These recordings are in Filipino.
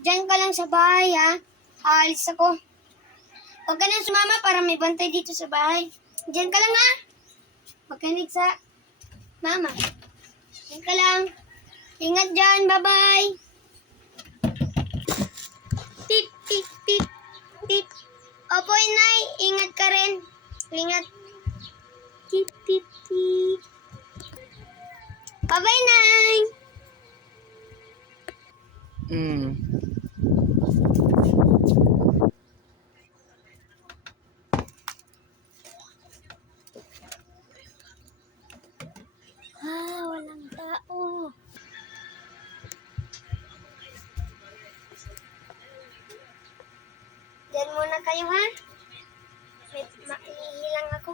Diyan ka lang sa bahay, ha? Aalis ako. Huwag ka nang sumama para may bantay dito sa bahay. Diyan ka lang, ha? Magkanig sa mama. Diyan ka lang. Ingat dyan. Bye-bye. Tip, tip, tip, tip. Opo, inay. Ingat ka rin. Ingat. Tip, tip, tip. Bye-bye, nay. Walang tao. Diyan muna kayo, ha? May maihilang ako.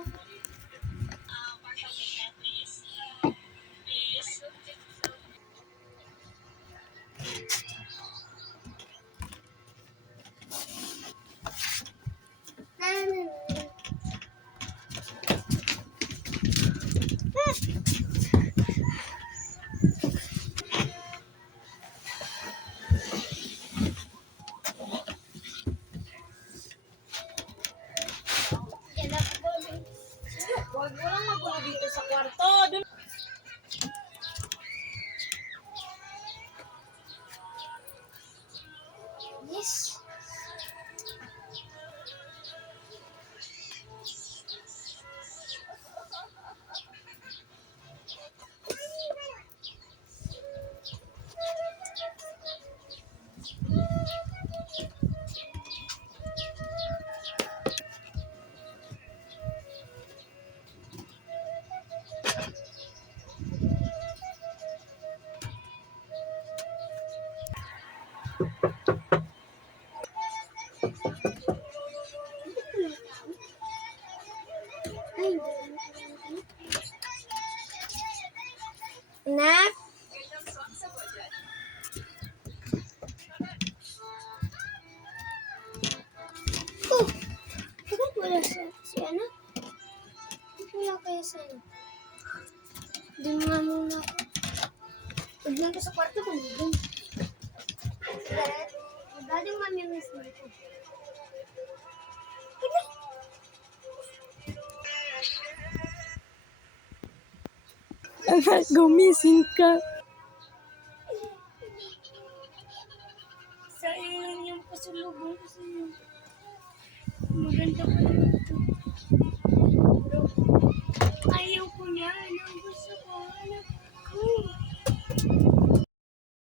Huwag mo lang magulo dito sa kwarto. Yes. Nak? Bakit wala si ano? Wala kaya sa ano? Doon nga muna ako. Huwag lang ko sa kwarto ko. Doon. Galing mami ang miss mo. Anak, gumising ka. Sa iyo lang yung pasulubong ko sa'yo. Maganda ko na ito. Pero ayaw ko niya. Anong gusto ko? Anak ko.